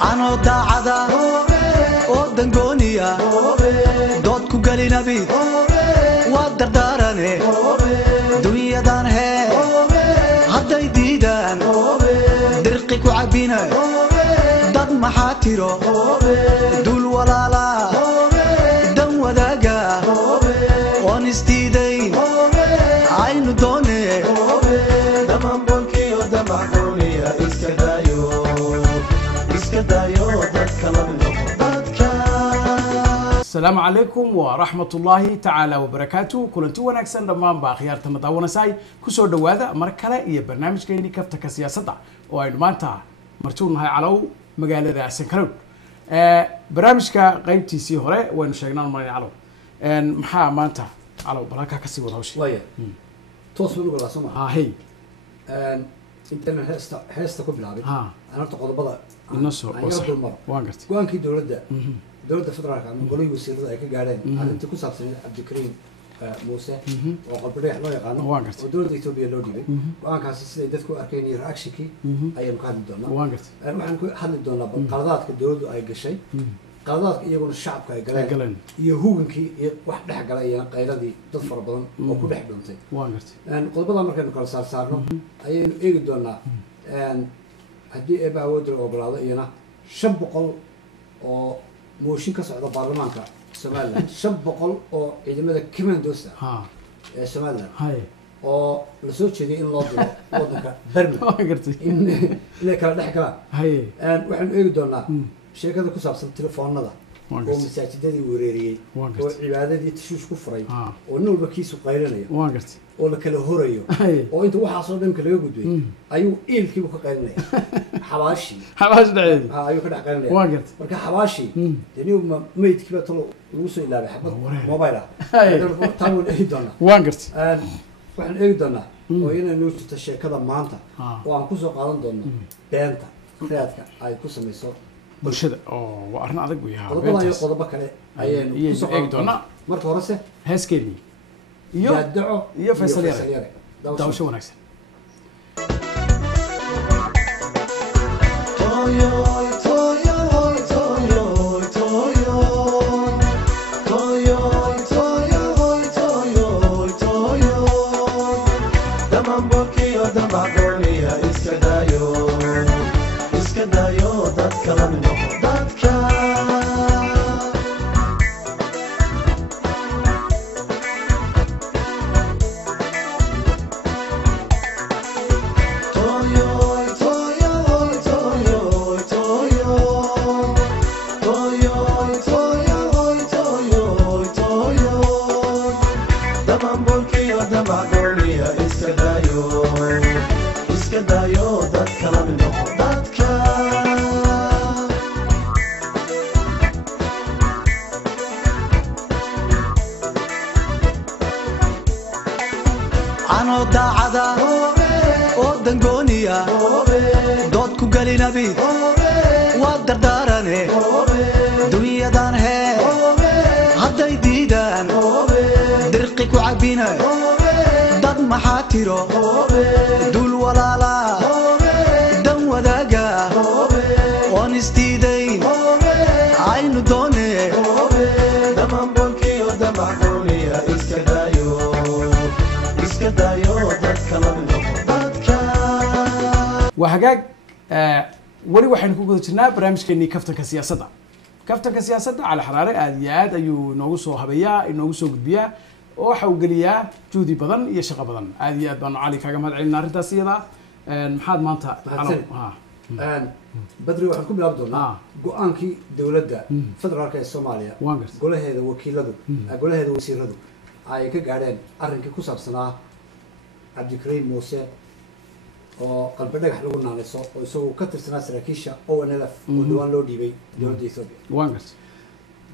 عنو داعدا ودن قونيا دوت كوغالي نبي ودر داراني دنيا دان هي هدا يديدان درقي كوعبينا داد محاتيرو دول ولالا دم وداقا ونستيدين عينو دوني دمان بولكي ودمع قونيا اسكدايو السلام عليكم ورحمة الله تعالى وبركاته. كلنتو ونكسن دمان باخيار تمداونا ساي كسو دوادا مركلا إيا برنامج كيني كفتك سياسة وإن مانتا مرتون هاي علو مقالة دا سنكرون برنامج كا قيبتي سي هوري وإن شاقنان ماني علو محا مانتا علو بلاكا كسي ودوشي ويا توصل له بلا سمع هي انت من هستا كو بلابي انا تقول بدا النص وانقرت go'aankii dawladda federaalka ama golihii wasiirada ay ka gaadheen arrintii ku saabsan Cabdikariim Muuse oo qabdheex loo yaqaano oo dawladda Itoobiya loo dhibay go'aankaasi siday dadku arkeen iyo reaction-kii ayaan ka hadli doonaa waxaan ku hadli doonaa qaladaadka dawladdu ay gashay qaladaadka iyaguna shacabka ay galeen iyo hugankii iyo wax dhex galay iyo qayladii dad fara badan oo ku dhex dhuntay qodobada markaynu kala saarno ayaynu eegi doonaa haddii eeba awoodda la ogolaado iyana 500 oo mooshin ka socda baarlamaanka Soomaaliland 500 oo ciidamada commandos ah ee Soomaaliland oo la soo jeediyay in loo diro wadanka Barma in kala dhex galaan waxaan eegi doonaa sheekada ku saabsan telefoonada oo masaajidadii weerariyay oo cibaadadii tashuush ku furay oo nin walba kiisu qaylinaya oo la kala horayo oo inta waxa soo dhan kala gudbay ayuu eelkiiba ka qaylinaya xabaashi dhaceed ayuu ka dhaqaynaya marka xabaashi daniyo meydkiiba talo ugu soo ilaabay xabad mobile taanu eegi doonaa waxaan eegi doonaa oo inaynu jirto sheekada maanta oo aan ku soo qaadan doono beenta raadka ay ku samayso bulshada oo waa arrin adag u yahay qodobo kale ayaynu ku soo eegi doonaa marka horese heeskeedii iyo Faysal Yare daawasho wanaagsan عنو داعدا ودن قونيا دوت كوغالي نبي ودر داراني دنيا دان هي هدا يديدان درقي كوعبينا داد محاتيرو دول ولالا دم وداقا ونستيدين عينو دوني دمان بولكي ودمع قونيا اسكدايو وحقاق ولي waxaan ku guda jirnaa barnaamijkeennii kaftanka siyaasadda على xaraare aad iyo aad ayuu noogu soo habeeyaa inoogu soo gudbiyaa oo waxa uu geliyaa juhdi badan iyo shaqo badan aad iyo aad baan cali kaaga mahad celinaa arrintaas iyada maxaad maanta بدري waxaan ku bilaabi doonaa go'aankii dawladda federaalka ee Soomaaliya golaheeda wakiiladu golaheeda wasiiradu ay ka gaadheen arrinkii ku saabsanaa Cabdikariim Muuse oo qalbi dhagax lagu naanayso oo isagoo ka tirsanaa saraakiisha ONLF oo dhawaan loo dhiibay dawladda Itoobiya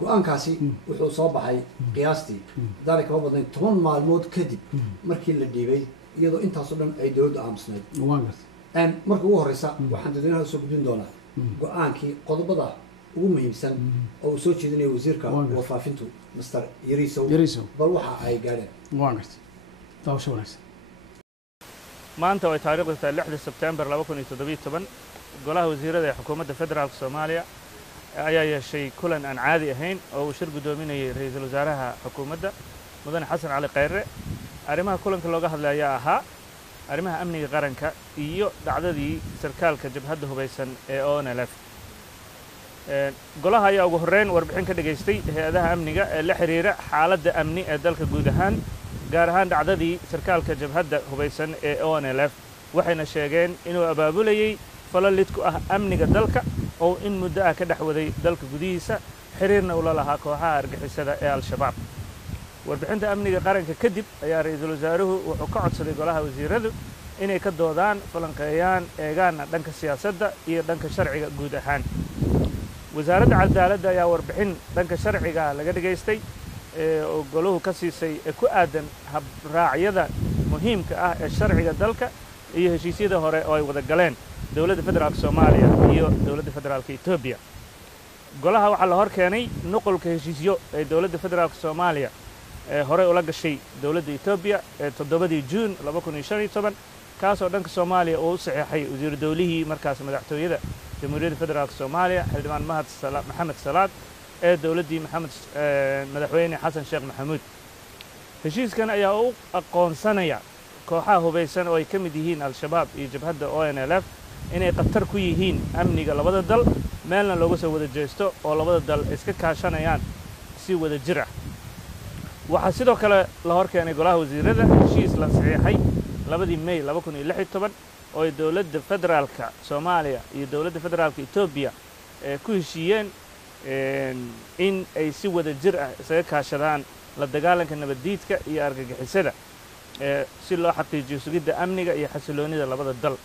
go'aankaasi wuxuu soo baxay qiyaastii dalka ka badan 10 maalmood kadib markii la dhiibay iyadoo intaas oo dhan ay dawladdu aamusnayd markii ugu horeysa waxaan dadweynaha soo gudbin doonaa go'aankii qodobada ugu muhiimsan oo soo jeedinaya wasiirka warfaafintu Mr. Yarisow bal waxa ay gaadheen daawasho wanaagsan maanta way taariikhda 6 Sebtembar 2017 golaha wasiirada ee xukuumadda federaalka soomaaliya ayaa yeeshay kulan aan caadi ahayn oo uu shir guddoominayay ra-iisul wasaaraha xukuumadda mudane xasan cali khayre arrimaha kulanka looga hadlay ayaa ahaa arrimaha amniga qaranka iyo dhacdadii sarkaalka jabhadda hubaysan ee ONLF. golaha ayaa ugu horreyn warbixin ka dhageystay hay-adaha amniga ee la xiriira xaaladda amni ee dalka guud ahaan gaar ahaan dhacdadii sarkaalka jabhadda hubaysan ee ONLF waxayna sheegeen inuu abaabulayay falal lid ku ah amniga dalka oo in muddo ah ka dhex waday dalka gudihiisa xiriirna ula lahaa kooxaha argixisada ee al-shabaab. warbixinta amniga qaranka kadib ayaa ra-iisul wasaaruhu wuxuu ka codsaday golaha wasiiradu inay ka doodaan falanqeeyaan eegaana dhanka siyaasadda iyo dhanka sharciga guud ahaan. wasaaradda cadaaladda ayaa warbixin dhanka sharciga laga dhageystay oo goluhu ka siisay ku aadan habraacyada muhiimka ah ee sharciga dalka iyo heshiisyada hore oo ay wada galeen dowladda federaalka soomaaliya iyo dowladda federaalka Itoobiya. golaha waxaa la hor keenay nuqulka heshiisyo ee dowladda federaalka soomaaliya hore ula gashay dowladda Itoobiya ee 7 Juun 2015 kaasoo dhanka Soomaaliya uu saxeexay wasiir dawlihii markaas madaxtooyada jamhuuriyadda federaalka Soomaaliya xildhibaan maxamed salaad ee dowladdii madaxweyne xasan sheekh maxamuud. heshiiskan ayaa u aqoonsanaya kooxaha hubaysan oo ay ka mid yihiin al-shabaab iyo jabhadda ONLF inay khatar ku yihiin amniga labada dal meelna looga soo wada jeesto oo labada dal iska kaashanayaan si wada jir ah. waxaa sidoo kale la hor keenay golaha wasiirada heshiis la saxiixay 2 May 2016 oo ay dowladda federaalka Soomaaliya iyo dowladda federaalka Itoobiya ku heshiiyeen in ay si wada jir ah isaga kaashadaan la dagaalanka nabaddiidka iyo argagixisada si loo xaqiijiyo sugidda amniga iyo xasiloonida labada dal.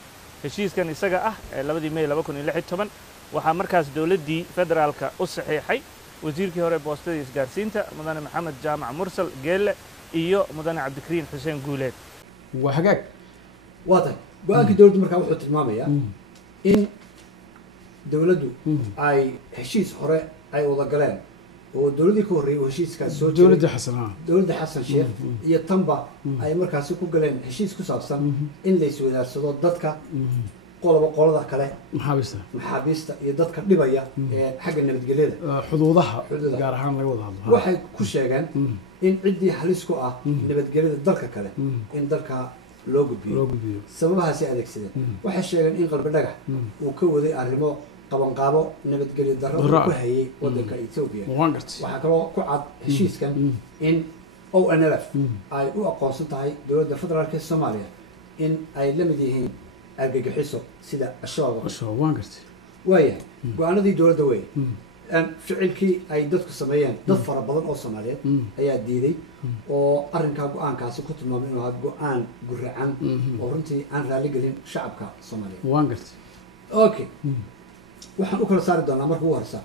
heshiiskan isaga ah 2 May 2016 waxaa markaas dowladdii federaalka u saxiixay wasiirkii hore boostada isgaarsiinta mudane maxamed jaamac mursal geelle iyo mudane cabdikariin xuseen guuleed. waa hagaag waatan go-aankii dowladdu markaa wuxuu tilmaamayaa in dowladdu ay heshiis hore ay wada galeen oo dowladdii ka horreeyay heshiiskaas soo dowladda xasan sheekh iyo tanba ay markaasi ku galeen heshiis ku saabsan in la iswadaarsado dadka qolada kale maxaabiista iyo dadka dhibaya ee xagga nabadgelyada xuduudaha gaar ahaan laga wada hadlo waxay ku sheegeen in ciddii halis ku ah nabadgelyada dalka kale in dalka loo gudbiyo sababahaasi adeegsadeen waxay sheegeen in qalbi dhagax uu ka waday arrimo qabanqaabo nabadgelyo darro ku hayay waddanka Itoobiya. waxaa kaloo ku cad heshiiskan in ONLF ay u aqoonsan tahay dowladda federaalka ee Soomaaliya in ay la mid yihiin argagixiso sida al-shabaab. waayahay go-aanadii dowladda wey ficilkii ay dadku sameeyeen dad fara badan oo Soomaaliyeed ayaa diiday oo arrinkaa go-aankaasi ku tilmaamay inuu ahaa go-aan guracan oo runtii aan raalli gelin shacabka Soomaaliyeed. okay waxaan u kala saari doonaa marka ugu horeysa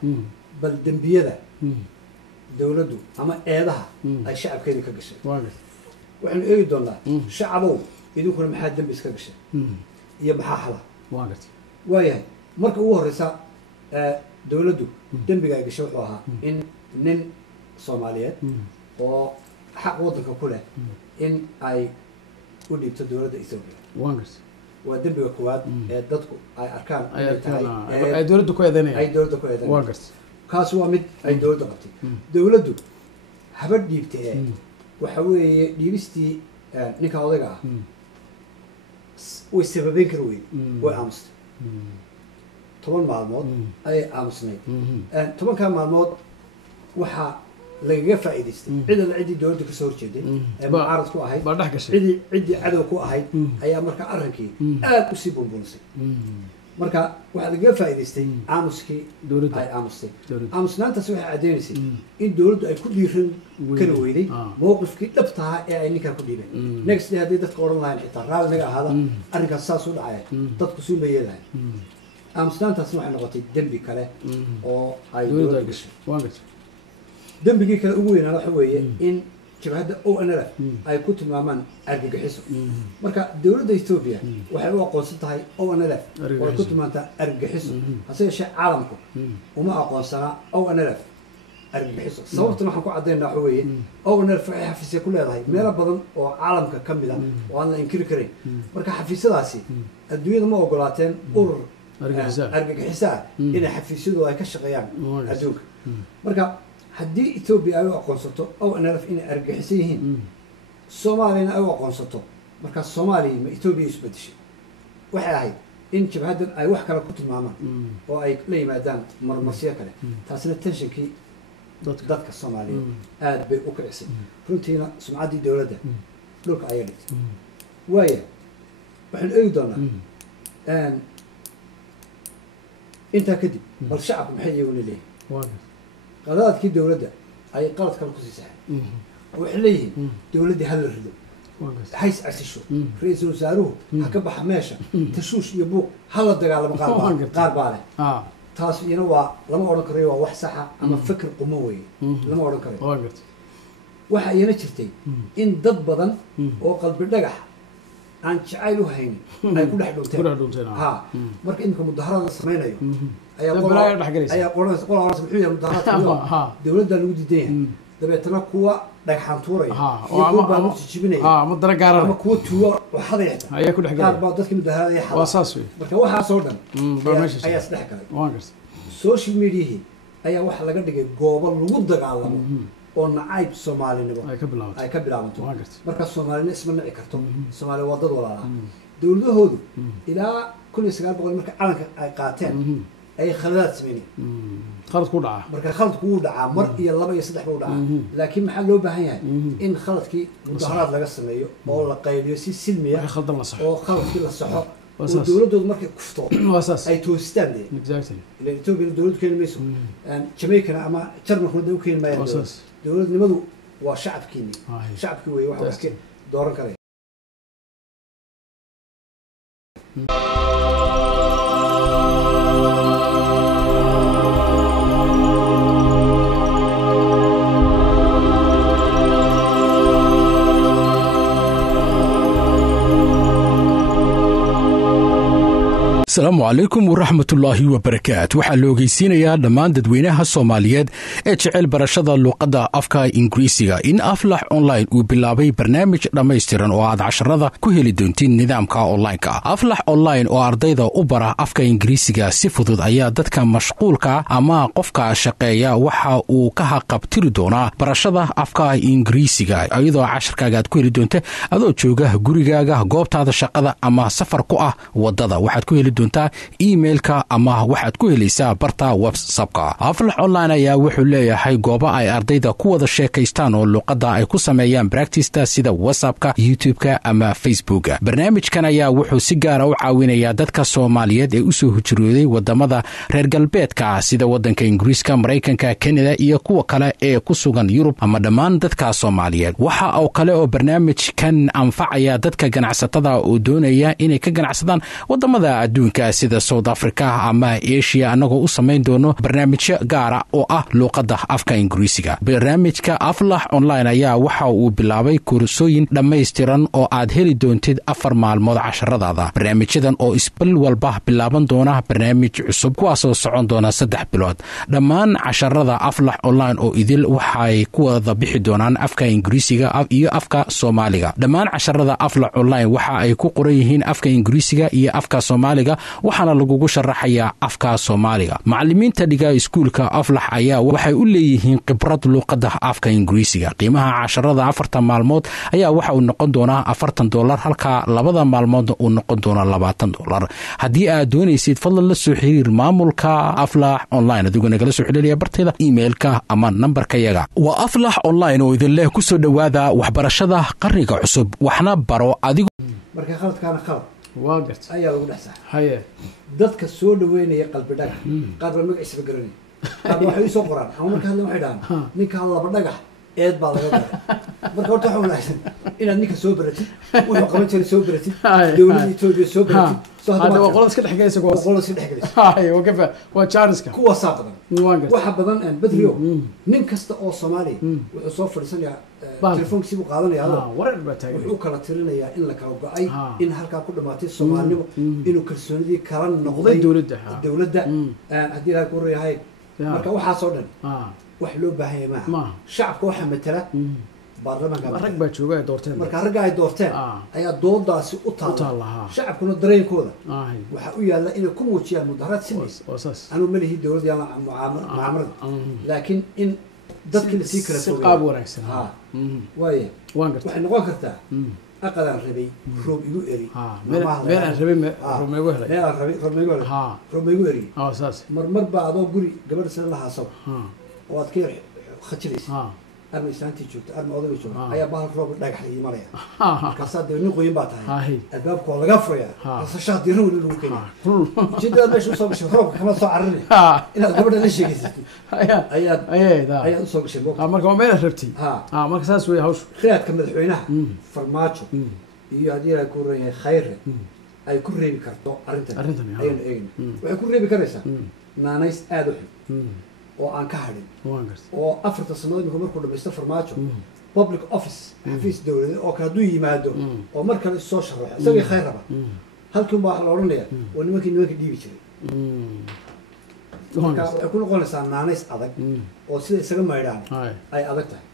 bal dembiyada dowladdu ama eedaha ay shacabkeedii ka gashay. waxaanu eegi doonaa shacabow idinkuna maxaa dembi iska gashay iyo maxaa xala. waayahay marka ugu horeysa dowladdu dembiga ay gashay wuxuu ahaa in nin Soomaaliyeed oo xaq waddanka ku leh in ay u dhiibto dowladda Itoobiya. waa dembiga koowaad ee dadku ay arkaan inay tahay ay dowladdu ku eedeynayaan. kaas waa mid ay dowladdu qabtay. dowladdu haba dhiibtay waxa weeye dhiibistii ninka odayga ah way sababeyn kara weyday way aamustay 10 maalmood ayay aamusnayd. 10 maalmood waxaa lagaga faa'iidaystay ciddii dowladda kasoo horjeeday ee mucaarad ku ahayd ciddii cadow ku ahayd ayaa marka arrinkii aad u sii bunbunisay. marka waxaa lagaga faa'iidaystay aamuskii ay aamustay. aamusnaantaasi waxay cadeynaysay in dowladdu ay ku dhiiran kari weyday mowqifkii dhabtaha ee ay ninkaa ku dhiibeen. next day haddii dadka odhan lahayn xitaa raalli naga ahaada arrinkaas saas u dhacaya dadku sii ma yeelahay. aamusnaantaasna waxay noqotay dembi kale oo ay dowladda gashay. dembigii kale ugu weynaana waxa weeye in jabhadda ONLF ay ku tilmaamaan argagixiso. marka dowladda Itoobiya waxay u aqoonsan tahay ONLF oo ay ku tilmaantaa argagixiso hase yeeshee caalamku uma aqoonsana ONLF argagixiso. sababtan waxaan ku caddaynaa waxa weeye ONLF waxay xafiisya ku leedahay meelo badan oo caalamka ka mid ah oo aan la inkiri karayn. marka xafiisyadaasi adduunyada ma ogolaateen urur argagixisaa inay xafiisyadu ay ka shaqeeyaan adduunka marka haddii Ethiopia ay u aqoonsato oo NLF inay argagixisan yihiin Soomaaliyana ay u aqoonsato marka Soomaaliya ma Ethiopia isku bedeshay waxay ahayd in jabhadan ay wax kale ku tilmaamaan oo ay la yimaadaan marmarsiyo kale taasina tensionkii dadka Soomaaliya aad bay u kicisay runtiina sumcaddii dawladda dhulka ayay dhigtay waaya waxaan eegi doonaa intaa kadib bal shacabku maxay iyaguna leeyihiin qadaadkii dawladda ayay qalad kale ku sii saxeen waxay leeyihiin dawladdii hal la rido hays casisho ra-iisul wasaaruhu ha ka baxa meesha tashuush iyo buuq hala dagaalamo qaar baa leh taas iyana waa lama odhan karayo waa wax saxa ama fikir qumo weeye lama odhan karayo waxaa iyana jirtay in dad badan oo qalbi dhagax aan jacayl u haynin ay ku dhex dhunteen ha marka iminka mudaharada la samaynayo ayaa qoranaysa muxuu yahay mudaharaadka dawladda lagu diidan yahay dabeetana kuwa dhagxaan tuuraya iyo kuwa baabuurta jibinaya ama kuwa tuugo waxadaya qaar baa dadkii mudaharada xada marka waxaasoo dhan ayaa isdhex galay social mediahi ayaa waxaa laga dhigay goobo lagu dagaalamo oo nacayb Soomaalinimo ay ka bilaabanto marka Soomaalina isma nici karto Soomaaliya waa dad walaalaha dawladahoodu ilaa 1900 marka calanka ay qaateen ay khaladaad sameeyeen khalad ku dhaca marka khalad ku dhaca mar iyo laba iyo saddex buu dhaca laakiin maxaa loo baahan yahay in khaladkii mudaharaad laga sameeyo oo la qaybiyo si silmiya oo khaladkii la saxo oo dawladoodu markay kufto ay toostaan exactly ilaa Ethiopia dawladdu keenay mayso Jamaica ama Jarmalku dawladdu keenay mayso dawladnimadu waa shacabkiini shacabkii weeye waxa iska dooran karay السلام عليكم ورحمة الله وبركاته waxaa la ogeysiinayaa dhammaan dadweynaha Soomaaliyeed ee jecel barashada luqadda afka Ingiriisiga in Aflax Online uu bilaabay barnaamij dhameystiran oo aad casharada ku heli doontiin nidaamka online-ka Aflax Online oo ardayda u bara afka Ingiriisiga si fudud ayaa dadka mashquulka ama qofka shaqeeya waxa uu ka haqabtiri doonaa barashada afka Ingiriisiga iyadoo casharkaaga aad ku heli doonto adoo jooga gurigaaga goobtaada shaqada ama safar ku ah wadada waxaad ku heli emailka ama waxaad ku helaysaa barta WhatsAppka Aflax Online ayaa wuxuu leeyahay goobo ay ardayda ku wada sheekaystaan oo luqadda ay ku sameeyaan practice sida WhatsAppka YouTubeka ama Facebooka barnaamijkan ayaa wuxuu si gaar ah u caawinayaa dadka Soomaaliyeed ee u soo hijrooday wadamada reer galbeedka sida wadanka Ingiriiska Mareykanka Canada iyo kuwa kale ee ku sugan Yurub ama dhammaan dadka Soomaaliyeed waxa uu kale oo barnaamijkan anfacaya dadka ganacsatada oo doonaya inay ka ganacsadaan wadamada adduunka sida South Africa ama Asia anagoo u sameyn doono barnaamijyo gaar ah oo ah luqadda afka Ingiriisiga barnaamijka Aflax Online ayaa waxa uu bilaabay koorsooyin dhameystiran oo aad heli doontid 4 maalmood casharadaada barnaamijyadan oo isbal walba bilaaban doona barnaamij cusub kuwaas oo socon doona 3 bilood dhammaan casharada Aflax Online oo idil waxay ku wada bixi doonaan afka Ingiriisiga iyo afka Soomaaliga dhammaan casharada Aflax Online waxa ay ku qoran yihiin afka Ingiriisiga iyo afka Soomaaliga waxaana lagugu sharaxayaa afka Soomaaliga macallimiinta dhiga iskuulka Aflax ayaa waxay u leeyihiin khibrad luqadda afka Ingiriisiga qiimaha casharada 4 maalmood ayaa waxa uu noqon doonaa $40 halka 2 maalmood uu noqon doonaa $20 haddii aad doonaysid fadlan la soo xiriir maamulka Aflax Online adigoo nagala soo xiriiraya barteeda emailka ama numberka yaga waa Aflax Online oo idin leh ku soo dhawaada waxbarashada qarniga cusub waxna baro adigu marka khaladkaana khalad واقت ayaa lagu dhaxsaa هيا dadka soo dhaweynaya qalbi dhagax qaar baa magaciisa garanay qaar waxay soo qoraan ama marka hadla waxay dhahaan ninka laba dhagax eed baa laga galay marka horta waxa wanaagsan inaad ninka soo baratid wuxuu qaban jiray soo baratid dawladda Itoobiya soo baratid هذا وقلت كده حكاية سكوا وقلت كده حكاية هاي وكيف وتشارلز kuwa saaqdan waxa badan aan badriyo nin kasta oo Soomaali wuxuu soo fadhiisanayaa telefoonkiisa uu qaadanayaa warar batay wuxuu kala tirinayaa in la kala go'ay in halka ku dhamaatay Soomaalnimo inuu kalsoonidii kala noqday dawladda hadii ay ku reeyahay marka waxa soo dhan wax loo baahan yahay ma shacabka waxa matala baarlamaanka rag baa jooga ay doorteen marka ragga ay doorteen ayaa doodaasi u taala shacabkuna dareenkooda waxa u yaala inay ku muujiyaan mudaharaad simis anu malihi dawladda yana mucaamarad laakiin in dadkii la sii kala fogeeyo qaab wanaagsan waaye waxay noqon kartaa aqadan rabay roob igu eri meel aan rabay roob igu helay meel aan rabay roob igu eri mar baa adoo guri gabadha sida la haaso oo aad ka yar khajilaysa أنا إنسانتي شفت أنا أوضي شفت أيا بحر كروب دايق حقيقي مريا كاسات ديني قوي باتها الباب كولا قفريا بس الشهر دينه اللي ممكن جدا ما شو صوب شهروب كمان صعرني إن قبل ده نشيء كذي أيا صوب شيء ما كمان ما ربتي ما كساس ويا هوش خيات كم الحينها فرماتشو يهدي يكون خير يكون ريبي كارتو أرنتني أين ويكون ريبي كريسة نانيس أدوح oo aan ka hadhin oo 4 sanadood markuu dhameesto farmaajo public office xafiis dawladeed oo ka haduu yimaado oo markale soo sharaxo isaga khayr raba halkii baa la oranaya oo nimankii dhiibi jiray waxay ku noqonaysaa naanays adag oo sida isaga maydhaan ay adag tahay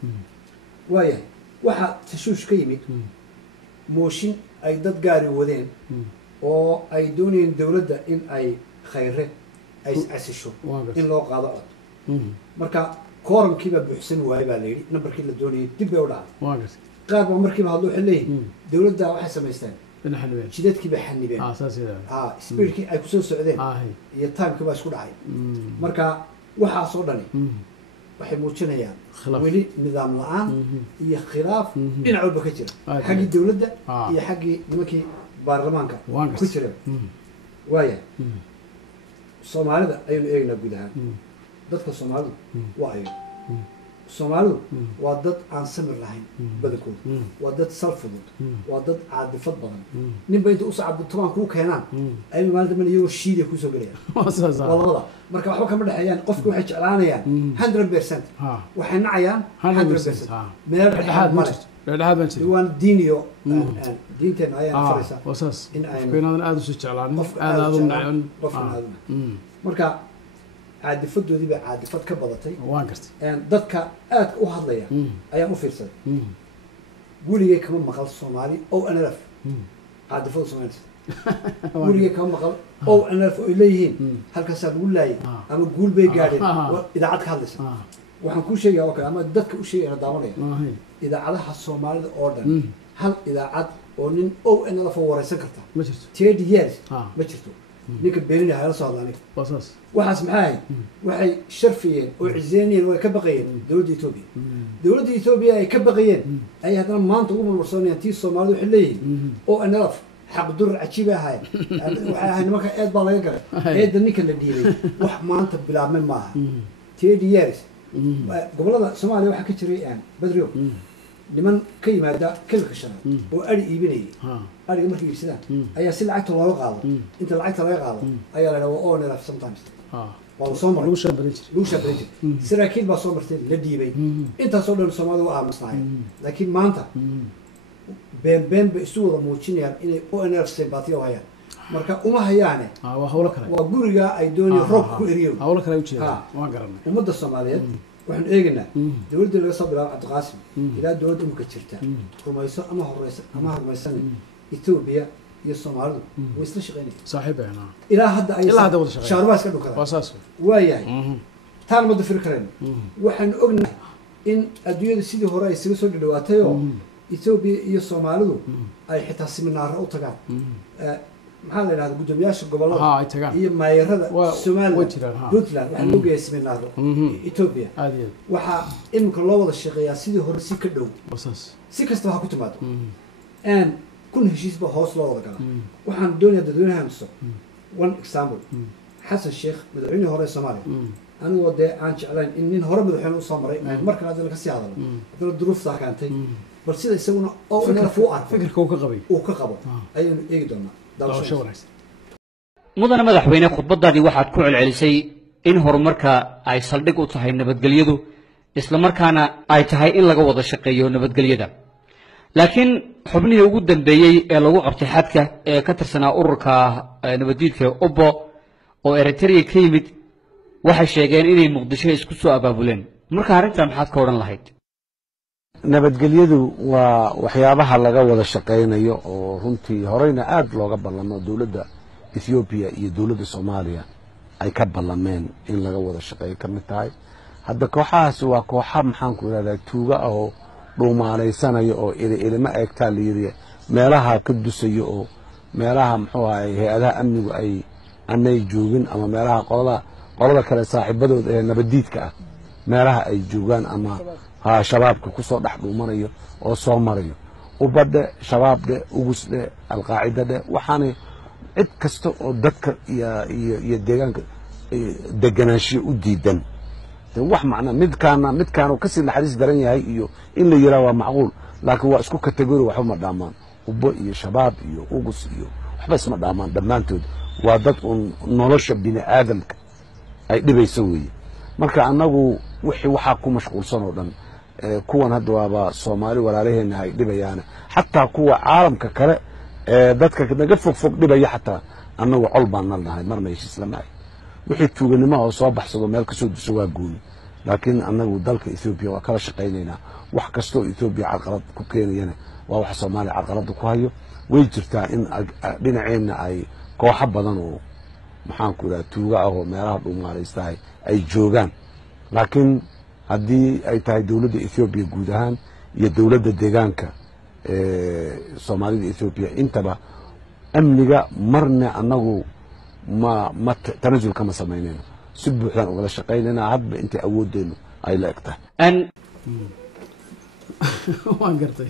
waayahay waxa tashuush ka yimid mooshin ay dad gaari wadeen oo ay doonayeen dawladda in ay khayre ay asisho in loo qaado cod marka kooramkiiba buuxsan waay baa la yidhi nambarkii la doonayay dib bay u dhacday qaar baa markiiba hadluu xilleeyay dawladda waxay samaysteen jidadkii bay xanibeen speedkii ay kusoo socdeen iyo timekii baa isku dhacay marka waxaasoo dhani waxay muujinayaan weli nidaam la-aan iyo khilaaf dhinac walba ka jira xaggii dawladda iyo xaggii nimankii baarlamaanka ku jireen waayahay soomaalida ayaynu eegaynaa guud ahaan dadka soomaalidu waa ayaga soomaalidu waa dad aan samir lahayn badankooda waa dad sal fudud waa dad caadifad badan ninba inta u sacab tobaan kuu keenaan ayay maalinta man iyagoo shiiday kusoo gelayaan waa labada marka waxba kama dhexeeyaan qofka waxay jeclaanayaan 100% waxay nacayaan 100% meel dhexaad ma jirto waan diiniyo diinteena ayaan faraysaa in aynan aad u soo jeclaan aad u nacaan marka caadifadoodii baa caadifad ka badatay waan gartay dadka aadka u hadlaya ayaan u fiirsaday guligay kama maqal Soomaali oo NLF caadifada Soomaaliya guligay kama maqal oo NLF oo leeyihiin halkaas lagu laayay ama guul bay gaadheen idaacad ka hadlaysa waxaan ku sheegayaa oo kale ama dadka u sheegaya daawanaya idaacadaha Soomaalida oo dhan hal idaacad oo nin oo NLF waraysan karta ma jirto 30 years ma jirto ninka beenina hayla soo hadlaan waxaas maxay waxay sharfiyeen oo ciidaniyeen oo ka baqayeen dawladda Itoobiya ay ka baqayeen ay hadana maanta ugu marsoonayaan tii Soomaalidu waxay leeyihiin oo NLF xaq dur cajiib ahay waxa ahay nimanka eed baa laga galay eedda ninka la dhiibay wax maanta bilaabmay maaha 30 years gobolada Soomaaliya waxa ka jiray Badriyo niman ka yimaada kilka shanaad oo ari iibinayay ariga markii iibsadaan ayaa si lacagta looga qaado inta lacagta laga qaado ayaa la dhahaa oo NLF sometimes waa soo maray lagu shaabay saraakiil baa soo martay la dhiibay intaasoo dhan Soomaalidu waa aamusnaayeen laakiin maanta been bay isu wada muujinayaan inay oo NLF sympathy u hayaan marka uma hayaane waa hawlo kale waa guriga ay doonayaan roob ku eriyo hawlo kale u jeedaan waan garanay ummadda Soomaaliyeed waxaan eegaynaa dawladda laga soo bilaabo Cabdiqaasim ilaa dawladda imka jirta rumayso ama hormaysan Itoobiya iyo Soomaalidu way isla shaqeynayaan saaxiibeena ilaa hadda ay shaarbaas ka dhukada wasaas waayahay taan ma dafir kareen waxaan ognahay in adduunyada sidii hore ay isaga soo dhawaatay oo Itoobiya iyo Soomaalidu ay xitaa seminaar u tagaan maxaa la yiraahdaa gudoomiyaasha gobolada iyo maayarada Soomaaliya Puntland waxa lagu geeyay seminaar Itoobiya waxa imka loo wada shaqeeyaa sidii hore si ka dhow si kasta waxa ku timaado kun heshiisba hoos loo wada galaa waxaan doonayaa dadweynaha amso one example Xasan Sheekh madaxweynaha hore Soomaaliya anigoo dee aan jeclayn in nin hore madaxweyne u soo maray markan aad ka sii hadalo hadana duruufta kaantay bal sida isaguna oo NLF u arko fikirka uu ka qabo ayaynu eegi doonaa mudane madaxweyne khudbadaadii waxaad ku celcelisay in horumarka ay saldhig u tahay nabadgelyadu isla markaana ay tahay in laga wada shaqeeyo nabadgelyada laakiin xubnihii ugu dambeeyay ee lagu qabtay xadka ee ka tirsanaa ururka nabadiidka Obbo oo Eritrea ka yimid waxay sheegeen inay Muqdisho isku soo abaabuleen marka arrintan maxaad ka oran lahayd nabadgelyadu waa waxyaabaha laga wada shaqaynayo oo runtii horeyna aad looga ballamo dowladda Ethiopia iyo dowladda Soomaaliya ay ka ballameen in laga wada shaqeeyo ka mid tahay hadda kooxahaasi waa kooxa maxaan ku yiraahdaa tuuga ah oo dhuumaanaysanayo oo ilma eegtaa la yiri meelaha ka dusayo oo meelaha muxuu ahay hay'adaha amnigu ay anay joogin ama meelaha qolada kale saaxiibadooda ee nabadiidka ah meelaha ay joogaan ama shabaabka ku soo dhax dhuumanayo oo soo marayo ubadda shabaabde ugusde alqaacida waxaana cid kasta oo dadka iyo deegaanka deganaanshiyo u diidan wax macna midkaan ka sii naxariis daran yahay iyo in la yiraahdo waa macquul laakiin waa isku category wax ma dhaamaan ubbo iyo shabaab iyo ugus iyo waxba isma dhaamaan dhammaantood waa dad nolosha bini aadamka ay dhibayso weeye marka anagu wixii waxa ku mashquulsan oo dhan kuwan hadda waaba Soomaali walaalaheena ay dhibayaan xataa kuwa caalamka kale dadka naga fog dhibaya xataa anagu col baan nahay marna heshiis lama wixii tuuganimo oo soo baxsado meel ka soo duso waa gooni laakiin anagu dalka Ethiopia waa kala shaqeynayna wax kasto Ethiopia caqalad ku keenayna waa wax Soomaali caqalad ku hayo way jirtaa in dhinaceena ay koox badan oo maxaan ku raad tuuga ah oo meelaha dhuumaaleystay ay joogaan laakiin haddii ay tahay dawladda Ethiopia guud ahaan iyo dawladda deegaanka Soomaalida Ethiopia intaba amniga marna anagu ma tanazul kama sameynayno si buuxdan uga shaqeynayna hadba inta awoodeenu ay la egtahay waan gartay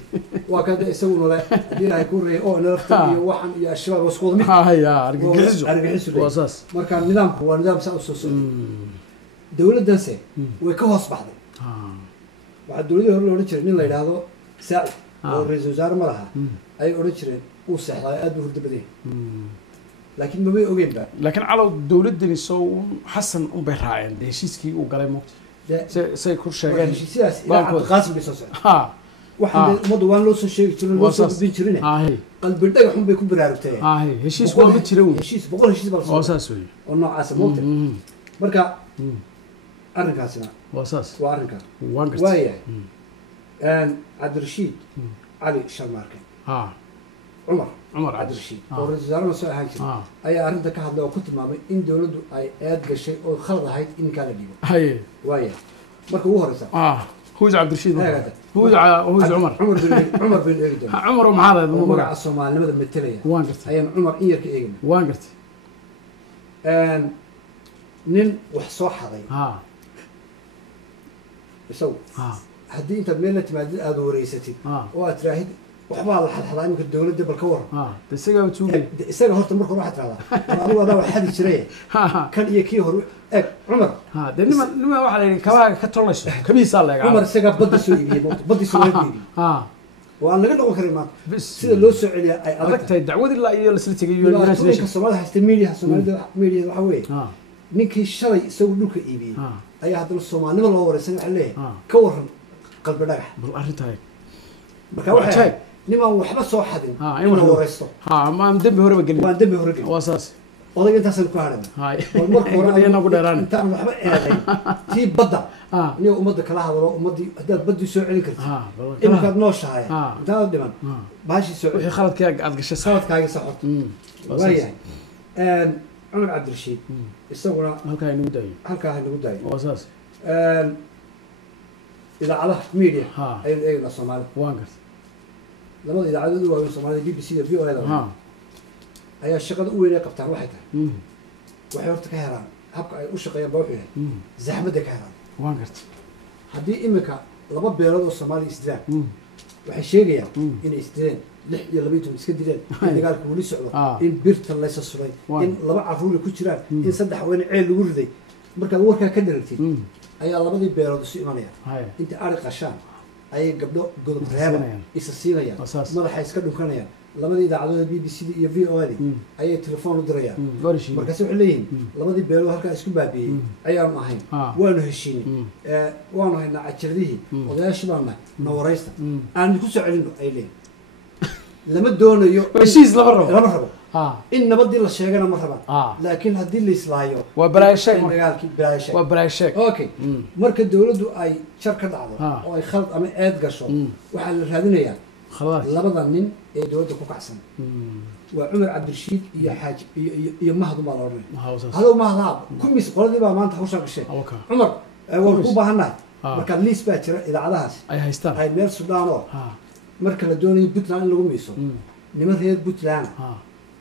waa kada isaguna la ilaahay ku reey oo nafta iyo waxan iyo ashbaab isku mid ya argagixiso wasaas marka nidaamku waa nidaam sax u soo socda dawladdaasi way ka hoos baxday waxa dawladda hore loo jiray nin la yiraahdo Saacid oo ra'iisul wasaare ma laha ay oran jireen uu saxday aad u hurdo baday laakiin ma bay ogeyn ba laakiin calaw dawladani soo Xasan u baraayeen heshiiskii uu galay muqt say ku sheegeen baan qaasim bisoo socda waxaan umadu waan loo soo sheegi jiray loo soo gudbin jiray qalbi dhagax xun bay ku baraarugtay heshiis waa mid jiray heshiis boqol heshiis bal soo saas weey oo noocaas moogta marka arrinkaasina wasaas waa arrinka waan gartay waaya Cabdirashiid Ali Sharmaarke Umar Cabdirashiid oo ra'iisul wasaare soo ahaan jiray ayaa arrinta ka hadlay oo ku tilmaamay in dawladdu ay aad gashay oo khalad ahayd in kala dhigo waaya marka uu horeysa هو عبدالرشيد هو عمر بن ايجد عمر ومعاذ عمر الصومال لماذا متليه وانقرت ايام عمر ايرك ايجن وانقرت نين وحصو حضي يسوي هدي انت ميلة تمادي هذا وريستي واتراهد وحبا الحضا يمكن الدولة دبل كور دسيقا وتوقي دسيقا هورت مركو راحت هذا هو هذا واحد شريه كان يكي هور عمر ده نما واحد يعني كوا كترلش كبيس الله عمر سيقا بدي سوي بدي سوي وأنا لقيت أقول كريمات سيد لو سعلي أي أردت الدعوة الله يلسلتك يقول كسمال هستميلي ميلي وحوي نيكي الشري يسوي لك إيبي أي هذا الصومال نما الله ورسنا عليه كورهم قلب رجح بالأرض هاي بكواحد نما وحبس واحد إنه ورسته ما مدبي هرب قلبي ما مدبي هرب واساس والله أنت سلك هذا هاي أنا أقول أنت أنا وحبس تي بدأ نيو أمضي كلاه ولا أمضي هذا بدي يسوي عليك إنه كان نوش هاي أنت هذا دمان باش يسوي وحي خالد كي أدقش خالد كي صحت وياه عمر عبدالرشيد يسوون هالكاي نوداي هالكاي نوداي واساس إذا على ميديا أي الصومال وانقص لما إذا عددوا وين الصومال بي بي سي في ولا أي الشغل أول قبتها واحدة وحيرت كهران هبك أي وشقيا بوحية زحمة كهران وانقص هدي إمك لما بيرد الصومال يستدان وحشيجيا إن يستدان لح يلا بيتهم يسكدرين إن قال كولي سعوا إن بيرت الله يسصرين إن لما عفوا كتيران إن صدق وين عيل وردي مركب وركا كدرتي أي الله بدي بيرد السيمانية أنت أرق عشان أي قبله قلب رهبة يسسينيا ما راح يسكدوا كنيا لما دي دعوة بي بي سي دي في او دي أي تلفون ودريا مركز عليهم لما دي بيرد هالك اسكو بابي أي أرمحين وانه هالشيني وانه هنا عشريه وده شبابنا نوريستا أنا كنت سألينه أي ليه لما دونه هشيس لبرة in nabadii la sheegana ma rabaan Ah. laakiin haddii la islaayo Waa balaayo sheeg marka. dagaalkii balaayo sheeg waa balaayo sheeg okay marka dawladdu ay jar ka dhacdo Ah. oo ay khalad ama eed gasho waxaa la raadinayaa khalaas labada nin ee dawladda ku kacsan waa cumar cabdirashiid iyo xaaji iyo mahdu baa la odhanaya hawsaas hadow mahdaab kumis qoladii baa maanta hawshaa gashay awka cumar waan u baahannahay Ah. marka liis baa jira idaacadahaas ay haystaan ay meel sudaan oo ha marka la doonayo puntland in lagu miiso niman reer puntland ha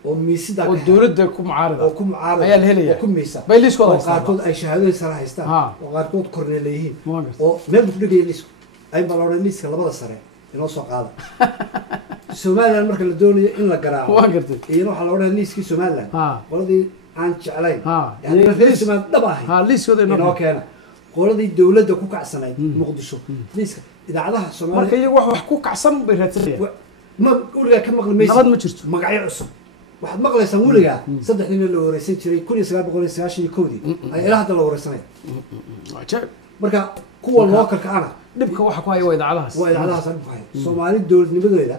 oo miisida oo dawladda ku mucaarada oo ku mucaarada ayaa la helaya. oo ku miisa bay liiskooda oo haystaan. qaarkood ay shahaadooyin sare haystaan Ha. oo qaarkood korneel leeyihiin Waa gartay. oo meel buu ku dhegaya liisku ay baa la odhan liiska labada sare inoo soo qaada somaliland marka la doonayo in la garaaco waa gartay iyana waxaa la odhanaya liiskii somaliland Ha. qoladii aan jeclayn Ha. yani reer somaliland dhab ahay ha liiskooda inoo inoo keena qoladii dawladda ku kacsanayd muqdisho liiska idaacadaha marka soomaaliya iyagu wax ku kacsan bay raadsanayaan ma weligaa ka maqli maysid nabad ma jirto magacyo cusub waxaad maqlaysaan weligaa saddexdii meel la wareysan jiray 1991 ay ilaa hadda la wareysanaya ajaib marka kuwa lookalka ana dhibka waxa ku haya waa idaacadahaas waa idaacadahaas dhib ku haya soomaali dowladnimadeeda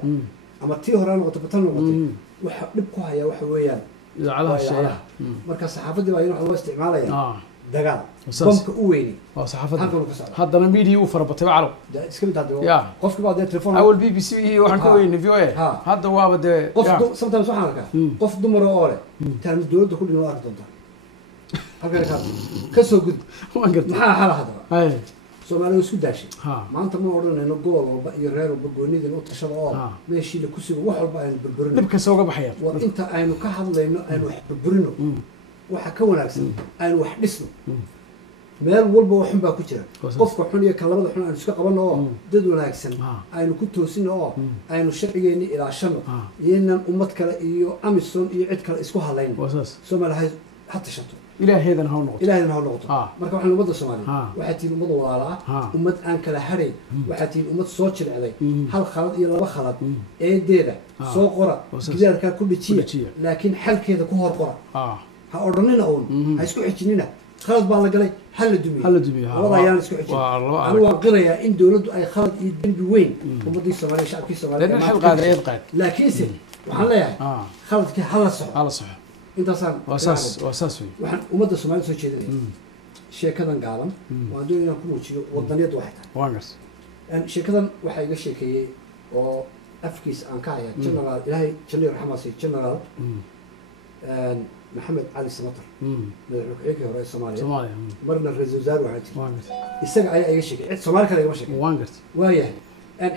ama tii hore ha noqoto batan noqotay waxa dhib ku haya waxa weeyaan idaacadaha waa sheeya idaacadaha. marka saxaafadii baa waxa loo isticmaalaya ah dagaal Saas. bomka u weyni waa saxaafadda halkan uu ka socda haddana media uu farabatay calow iska mid hadda Ya. qofkii baa dee telefoon awal b b c iyo waxaan ka Ha. weynay VOA Ha. hadda waaba dee qof ya. sometimes waxaan arkaa qof dumar oo leh taan dawladda ku dhino arki doontaa halkan ka soo gud waan gartay maxaa xala hadaba hay soomaaliya isku daashay ha maanta ma odhanayno gobol walba iyo reer walba goonidin u tashada oo Ah. meeshii la ku sugo wax walba aynu burburino dhibka sooga baxayaan war inta aynu ka hadlayno aynu wax burburino waxa ka wanaagsan aynu wax dhisno meel walba wax xun baa ku jira Waa saas. qofka xun iyo kan labada xun aynu iska qabanno oo dad wanaagsan Ah. aynu ku toosino oo aynu sharcigeenni ilaashano Ah. iyonan ummad kale iyo amison iyo cid kale isku hadlayno waa saas soomaaliya ha tashato ilaaheedan ha u noqoto ilaahayna ha noqoto Ah. marka waxaan ummadda soomaaliya Ah. waxaa tihiin ummad walaala Ah. ah ummad aan kala hadhayn waxaa tihiin ummad soo jilicday hal khalad iyo laba khalad eedeeda Ah. soo qora Waa saas. gidaarkaa ku Ku dhejiya dhejiya. laakiin xalkeeda ku hor qora ah ha odhanina uun ha isku xijinina khalad baa la galay ha la dumiyo Ha la dumiyo, ha. labada ayaan isku xijin Waa laba anigu waan qirayaa in dawladdu ay khalad iyo dembi weyn ummaddii soomaaliya shacabkii soomaaliya leena xil maanta qaada ka eed gashay. qaad laakiinse waxaan leeyahay ah khaladkii ha la soco ala saxo intaasaan waa saas waa saas wey waxaan ummadda soomaalida soo jeedinaya sheekadan gaaban waan doonaya inaan ku muujiyo wadaniyaddu waxay tahay waan gartay sheekadan waxaa iga sheekeeyey oo afkiisa aan ka haya generaal ilaahay jaliil raxmaasi generaal maxamed cali samatar madaxweyne ku-xigeenkii hore ee soomaaliya soomaaliya marna ra-iisul wasaare waxaa jira waan gartay isaga ayaa iga sheekay cid soomaali kale igama sheekay waan gartay waayahay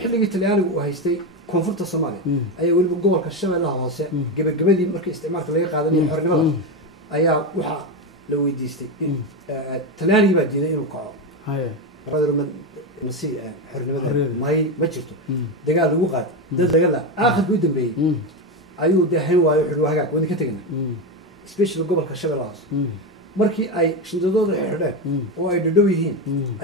xilligii talyaanigu uu haystay koonfurta soomaaliya ayaa weliba gobolka shabeellaha hoose gebagabadii markii isticmaalka laga qaadanaya xornimada ayaa waxaa la weydiistay talyaanigii baa diiday inuu kaco haye nasi xornimada Xorriyada. may ma jirto dagaal lagu qaad dad dagala aakhirkii u dambeeyey ayuu dee hayn waayo wuxuu hagaag wadin ka tegna especially gobolka shabeellaha hoose markii ay shindadooda xidheen oo ay dhadhow yihiin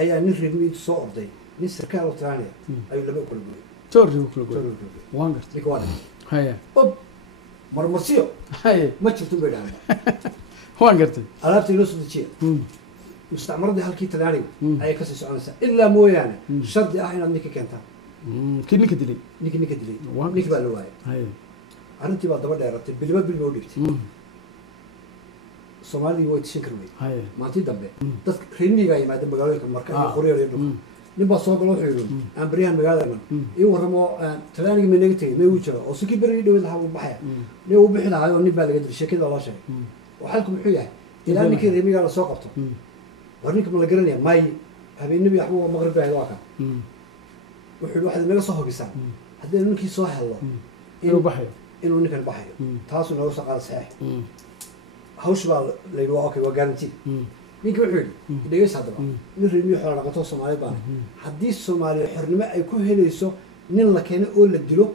ayaa nin reer miyiintu soo orday nin sarkaal oo talaanaya ayuu laba u kala gooyey toorri kula goy waan gartay ninka waa dhintay haye ob marmarsiyo haye ma jirto bay dhahaan waan gartay alaabta inoo soo dejiya mustacmaradii halkii talyaaniga ayay kasii soconaysaa ilaa mooyaane shardi ah inaad ninka keentaan kii ninka dilay ninkii ninka dilay Waa- ninkii baa la waayay haye arrintii baa daba dheeratay bilba bil baa u dhigtay soomaalidii way tishan kari weyday haye maalintii dambe dadka reer miyigaa yimaada magaalooyinka marka iyo Ah. qoryeer iyo dhulka nin baa soo galo wuxuu yidhi aan beryahan magaalada iman ii warramo talyaaniga may naga tegay may uu jiro oo sikii berigii dhaweyd lahaa uu baxaya nin uu bixi lahaay oo nin baa laga dilay sheekada baa loo sheegay oo xalku muxuu yahay ilaa ninkii reer miyigaa lasoo qabto war ninka ma la garanaya may habeenimo iyo waxba maqrib baa waa kaa wuxuu yidhi waxaad inaga soo hubisaan haddaynu ninkii soo helno inuu baxayo inuu ninkan baxayo taasuu nooga soo qaada saxiix hawsh baa la yidhi waa okay waa guarantee ninkii wuxuu yidhi dhegeys haddaba nin reer miyi xoola dhaqato Soomaaliyeed baan haddii Soomaaliya xornimo ay ku helayso nin la keeno oo la dilo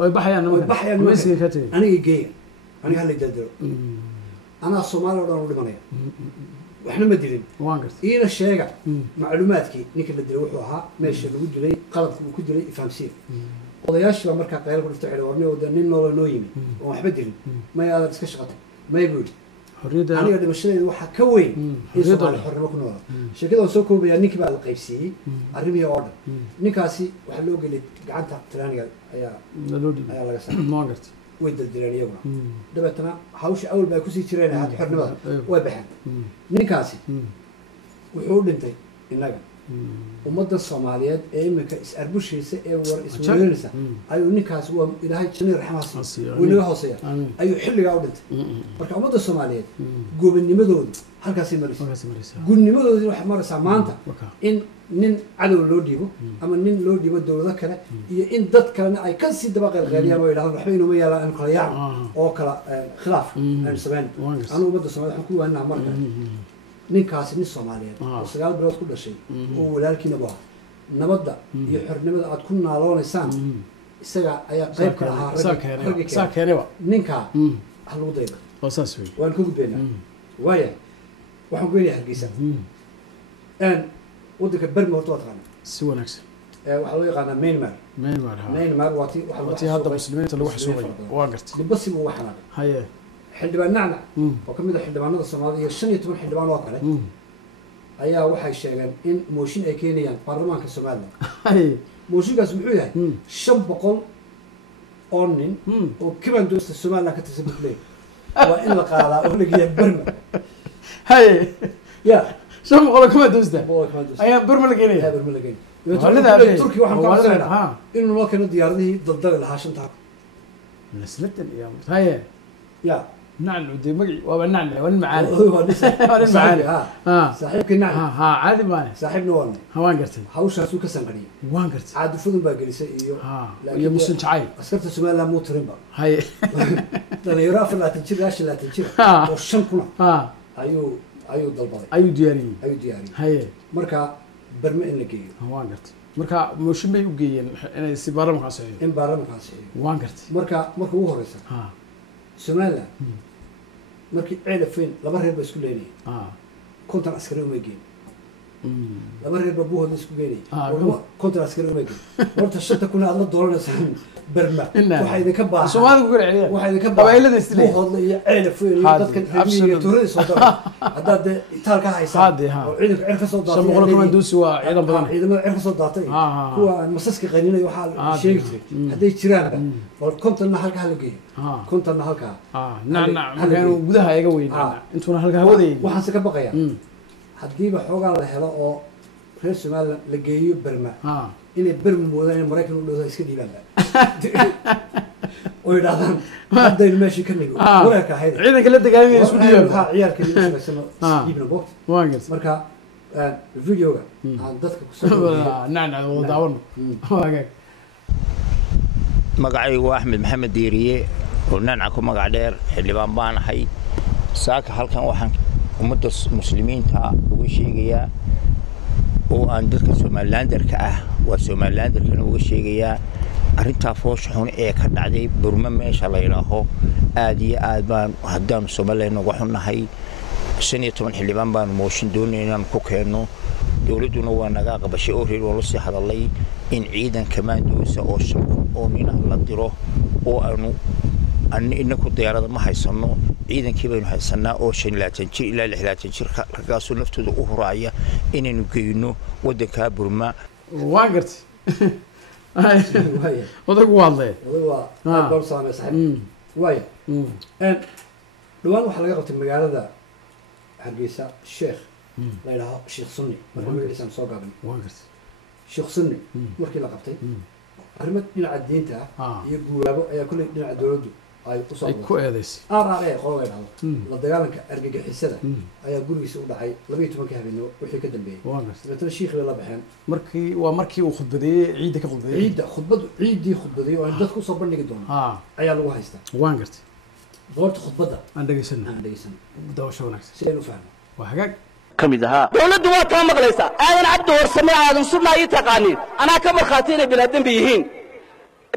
way baxayaan way baxayaan meesha ka tagay aniga geeya aniga hala dilo anaa Soomaaliya oo dhan u dhimanaya waxna ma dilin waan gartay iina sheega macluumaadkii ninka la dilay wuxuu ahaa meesha lagu dilay qalabka uu ku dilay ifahamsiin odayaashii baa markaa qayl ku dhiftay xidhay warni wada nin noola noo yimi oo waxba dilin may aadaad iska shaqatay may buu yidhi xorriyadda aniga dhimashadeedu waxaa ka weyn in xorriyadda Soomaaliya xornimo ku noolaa sheekada waan soo koobayaa ninkii baa la qaybsiiyey arrimihii oo dhan ninkaasi waxaa loo geliyay gacanta talyaaniga ayaa loo dhibay ayaa laga saaray waan gartay way daldileen iyaguna dabeetana hawsha awal baa kusii jireen had xornimada way baxeen ninkaasi wuxuu u dhintay innaga ummadda Soomaaliyeed ee iminka is-arbushiisa ee war isweynaysa ayuu ninkaas waa ilaahay jannada raxmaasi wanaga hooseeya ayuu xilliga u dhintay marka ummadda Soomaaliyeed goobnimadoodu halkaas maraysa gudnimadoodu waxa maraysa maanta in nin cadow loo dhiibo ama nin loo dhiibo dawlad kale iyo in dad kale ay ka sii daba qeylqeyliyaan oo yiraahdaan waxba inuu ma yeelaan in kala yaac oo kala khilaaf aan sameyn anu ummadda Soomaaliyeed waxaan ku waanaa marka ninkaasi nin Soomaaliyeed oo 9 bilood ku dhashay oo walaalkiina waa nabadda iyo xornimada aad ku naaloonaysan isaga ayaa qayb ka ahaa ragga ninka hal u dayda wasaas weey waan ku gudbeynaa waaya waxaan ku leeyahay Hargeysa waddanka Barma horta waa taqaan si wanaagsan waxa loo yaqaan Myanmar waati hadda muslimiinta lagu xasuuqay waa gartay dibasi uu waxana haye xildhibaan nacna oo kamid ah xildhibaanada Soomaaliya 15 xildhibaan oo kale ayaa waxay sheegeen in mooshin ay keenayaan baarlamaanka Soomaaliya haye mooshinkaas muxuu yahay 500 oo nin oo kiban doosta Soomaaliya ka tirsan bulshada waa in la qaadaa oo la geeyo Barma haye ya 500 kuma doosta ayaa Barma la geenaya Barma la geenaya Turki waxaan ka qaadanaa inuu loo keeno diyaaradihii daldal lahaa shanta nasladdan iyo haye ya نعم ودي مقعي ونعم والمعاني والمعاني صاحبك نعم ها عادي ماني صاحبنا والله هوان قرتي هاوشا سو كسنقري وان قرتي عاد فضل با غليسه iyo يا مسلم جعاي اسكرت سومالها مو تريبا هاي دنا يرافع لا تجير اش لا تجير وشن كنا ايو دلباي ايو دياري هاي marka barma in la geeyo waan gartay marka mooshin bay u geeyeen inay si baarlamaanka sameeyo in baarlamaanka sameeyo waan gartay marka ugu horeysa Soomaaliya markii ceelafeen laba reer ba isku leeyahay konton askari uma geeyeen laba reer ba buuhooda isku geeyay konton askari uma geeyeen horta shanta kuna aad la dooranaysan Barma waxa idinka baahan Soomaaliya ku garaacay waxa idinka baahan qabaylada isla buuhooda iyo ceelafeen iyo dadka reer tuurada soo daray hadaad itaalka haysaa oo ciidanka cirka soo daatay soo kuma duusi waa ciidan badan ciidamada cirka soo daatay kuwa masaska qaniinay waxa sheegi jiray haday jiraan wal kontonna halka la geeyo kontonna halka nacam markaanu gudaha ayaga weynaa intuna halka hawadeeyay waxaan se ka baqayaa hadii ba xoogaa la helo oo reer Soomaaliya la geeyo Barma inay Barma moodaan in Mareykan u dhawaa iska dhiibaan oo yiraahdaan hadday meeshii ka nigo wararka hayda ciidanka la dagaalamay isku dhiibaan ciyaarka la dhiibna boqt waan gartay marka videoga aan dadka ku soo nacam wada daawan waaga magacaygu Axmed Maxamed Diiriye oo nacna ku magac dheer xildhibaan baan ahay saaka halkan waxaan ummadda muslimiinta uga sheegayaa oo aan dadka Somalilanderka ah waa Somalilanderkana uga sheegayaa arrinta foosh xun ee ka dhacday Burma meesha la yiraahdo aad iyo aad baan haddaan Somaliland uga xunnahay 15 xildhibaan baan mooshin doonaynaan ku keenno dawladuna waa naga qabashay oo reer wala si hadalay in ciidan kamaandoosa oo shaqo oo mina la diro oo aanu inaku diyaarada ma haysano ciidankii baynu haysanaa oo 25 jir ilaa 60 jir ragaasu naftooda u horaaya inaynu geeyno wadanka Burma waan gartay odagu waadlay waa gool saamay saaxiib waaya dhawaan waxa laga qabtay magaalada Hargeysa Sheekh la ilaha Sheekh Sunni markii magaciisa soo gaaban waan gartay Sheekh Sunni markii la qabtay arrimaha dhinaca diinta iyo guurabo ayaa kulay dhinaca dawladdu ay u soo ku eedeysay qowlay la dagaalanka argagixisada ayaa gurigiisa u dhacay 12 habeenimo wixii ka dambeeyay waan gartay dadka sheekh la baxeen markii uu khudbadeeyay ciida ka khudbadeeyay ciidii khudbadeeyay oo dadku soo bandhigi doona ayaa lagu haystaa waan gartay doorta khudbada aan dhageysan dawasho wanaagsan si aynu fahmo waa hagaag kamid ahaa dawladdu waa taa maqlaysaa aadan cabdi warsame aadan sunnaa ii taqaaniin anaa ka markhaati inay bini'aadan yihiin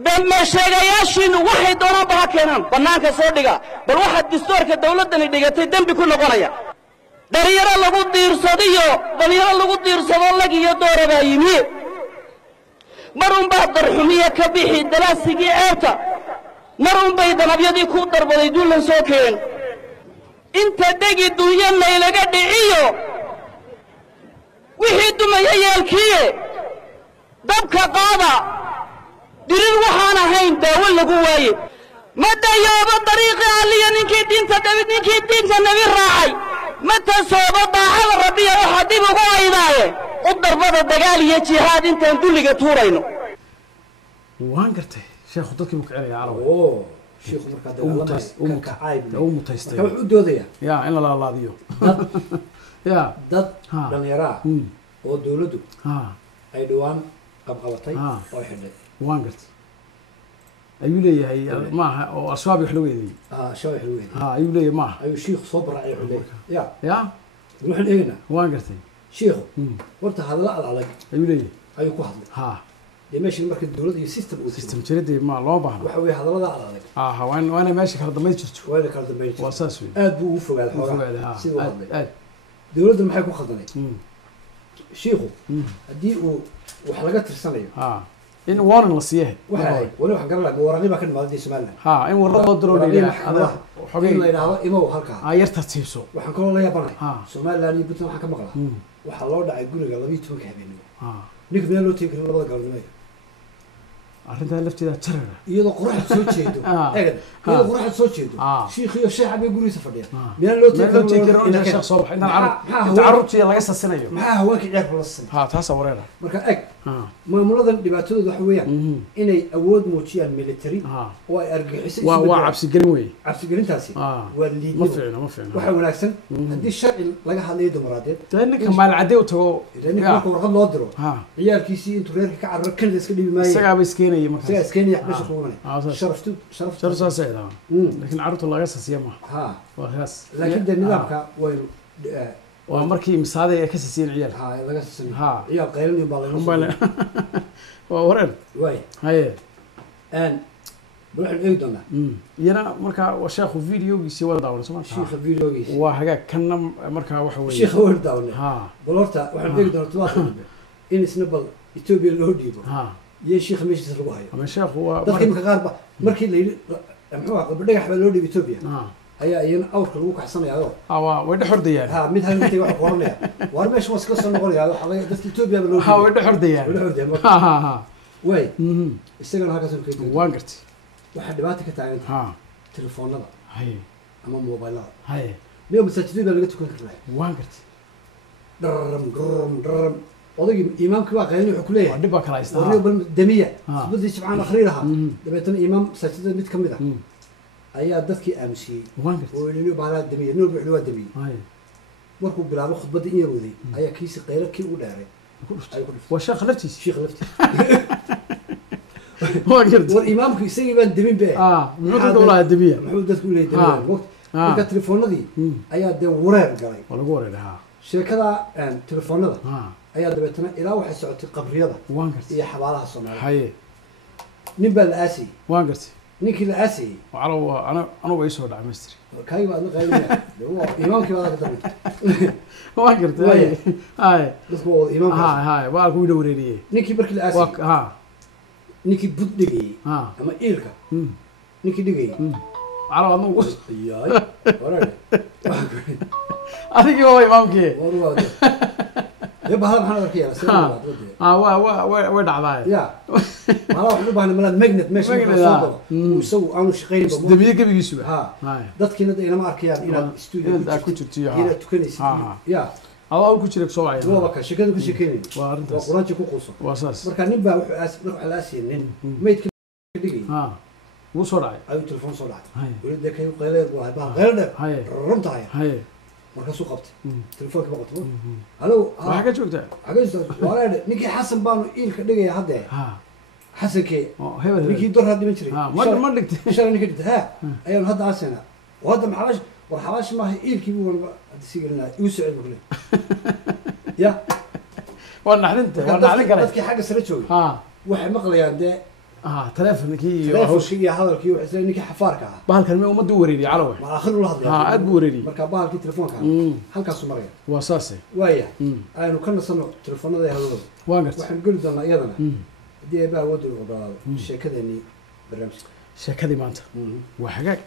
been ma sheegayaashiinu waxay doonaan baa keenaan bannaanka soo dhiga bal waxaad dastuurka dawladdani dhigatay dembi ku noqonaya dhalinyaro lagu diirsado lag iyo doorabaa yimi mar unbaa darxumiya ka bixi dalaasigii ceebta mar unbay danabyadii ku darbaday duulan soo keen inta degi dunya laylaga dhiciyo wixii dumaya yeelkiye dabka qaada dirin waxaan ahayn daawo lagu waaye متى يابا طريقي علي نكي دين تدبي نكي دين تنبي راعي متى صوبة ضاحل ربي وحدي بقوة إذاية قدر بضا الدقالي يجيهاد انت انتو اللي قطورينو وان قرتي شيخ خطتك مكعلي يا عربي اوه شيخ مركا دغلمay ka caayb oo mutaystay ka wuxuu doodaya ya in la laadiyo ya dad dhalinyaro oo dawladdu ay dhawaan qabqabatay oo xidhay waan gartay ayuu leeyahay maaha oo ashaab wax loo weeday ashaab wax loo weeday ayuu leeyahay maaha ayuu sheekh soo baracay xulay ya waxaan eegna waan gartay sheekh warta hadala adag ayuu leeyahay ayuu ku hadlay ماشي مركز الدولة هي سيستم جريدي ما لو باهنا waxa way hadalada adag وانا ماشي kala damay jirto waana kala damay jirto wasaas weey aad buu u fogaal xogaa sidoo hadlay dawladdu maxay ku khaldanay sheekhu hadii uu wax laga tirsanayo in warning la siiyay wala wax garan lahaa warani ba ka nimaadii Soomaaliland in warada loo diro leeyahay xogay la yiraahdo imaw halka yarta tiibso waxaan kaloo la yaabanahay Soomaaliland iyo Puntland waxaan ka maqlaa waxa loo dhacay guriga 12 habeenimo ninka meel loo teekay labada galnimo arrinta lafteeda jarara iyadoo qoraxda soo jeedo eegad iyadoo qoraxda soo jeedo sheekh iyo sheekh abay guriisa fadhiya meel loo teekay in sheekh soo baxay inta carruurtii laga sasinayo maxaa haweenka ciyaar la sin taas wareera marka eeg maamuladan dhibaatadooda waxa weeyaan inay awood muujiyaan military oo ay argagixisay waa cabsi gelin weey cabsi gelintaasi waa liid ma fiicna waxa wanaagsan hadii sharci laga hadlayo dumaradeed ninka maal cadee u tago ninka warqad loo diro ciyaalkiisii intuu reerka ka carro kan iska dhibi maayo isaga iskeenay markaas isaga iskeenay meesha ku wanay sharaftu saasayda laakiin carruurta laga sasiya ma waa haas laakiin nidaamka way waa markii misaade ay ka sasiin ciyaal laga sasiin ciyaal qaylinay baa laga waa waran way haye waxaan eegi doonaa yana markaa waa sheekhu videogiisii wada daawanay soo ma sheekha videogiisii waa hagaag kanna markaa waxa weeye sheekha wada daawanay bal horta waxaan eegi doonaa todobaad in isna bal Ethiopia loo dhiibo iyo sheekha meeshiisa lagu hayo ama sheekhu waa dadkii marka qaar markii la yiri muxuu ahaa qabadh dhagax baa loo dhiibay Ethiopia ayaa iyana awrka lagu kaxsanayo way dhaxordayaan mid hal mid wax qoranaya war meesha was ka soo noqonaya waxa laga dadka Ethiopia loo dhiibay way dhaxordayaan way isagana halkaas uu ka yiri waan gartay waxa dhibaato ka taagan telefoonada ama mobilada miyo masaajidada laga tukan karaa waan gartay daram odaygi imaamkii waa qaylin wuxuu ku leeyahay dhib kala haysta wariyo bal damiya subadii subxaan akhriiraha dabeetana imaam masaajidada mid kamid ah ayaa dadkii aamusiyay oo inuu baaraa damiya inuu wuxuu waa damiya markuu bilaabo khudbada in yarooday ayaa kiisi qaylo kii u dheeray waa sheekh laftiis war imaamku isagii baan damin bee muxuu dowlaha damiya muxuu dadku leeyahay damiya marka telefoonadii ayaa dee wareer galay lagu wareeray sheekada telefoonada ayaa dabeetana ilaa waxay socotay qabriyada iyo xabaalaha Soomaaliya nin baa la aasay waan gartay ninkii la aasay ana way soo dhacay mister kay baad qaylina imaamkii baa ka damay waan gartay dadku imaamka waa ku wada wareeriyay ninkii markii la aasay ninkii bud dhigay ama eelka ninkii dhigay calaw adnu yaay waraad adigi waa imaamkii يبقى هذا محل ركيا وين عضاي يا ما راح نبغى نملا ماجنت ماشي ويسوي أنا شقين دمية كبير يسوي ضد كنا إلى ما أركيان إلى استوديو إلى تكنيس يا الله كل شيء بسوي هو بكا شكله كل شيء كني وقران شيء كوكوسو واساس مركان نبغى روح على أسيان ما يتكلم دقيقة مو سرعة أي تلفون سرعة يقول لك هي قليل وهاي غير ده رمت هاي markaasuu qabtay telefoonka ma qabto halo waxa ka joogtaa walaal ninkii xasan baanu iilka dhigaya hadda xasankee ninkii dor hadda ma jiray ma dhigtay shalay ninkii dhigtay ayaan hadda aasana wada maxabash war xabash ma iilkii buu hadda si galnaa uu socod buu ya waa naxdinta kale dadkii xagga sare joogay waxay maqlayaan dee telefonkii hadalkii wuxuu ninkii xafaarka ah bahalkan ma umadu wareeriyo calaw ma akhir ula hadlay aad buu wareeriyo marka bahalkii telefoonka halkaas maraya waa saasay waaya aynu ka nasano telefoonada hadalada waxaan geli doonaa iyadana hadii ay baa wada ugu dhawaado sheekadani barnaamijka sheekadii maanta waa hagaag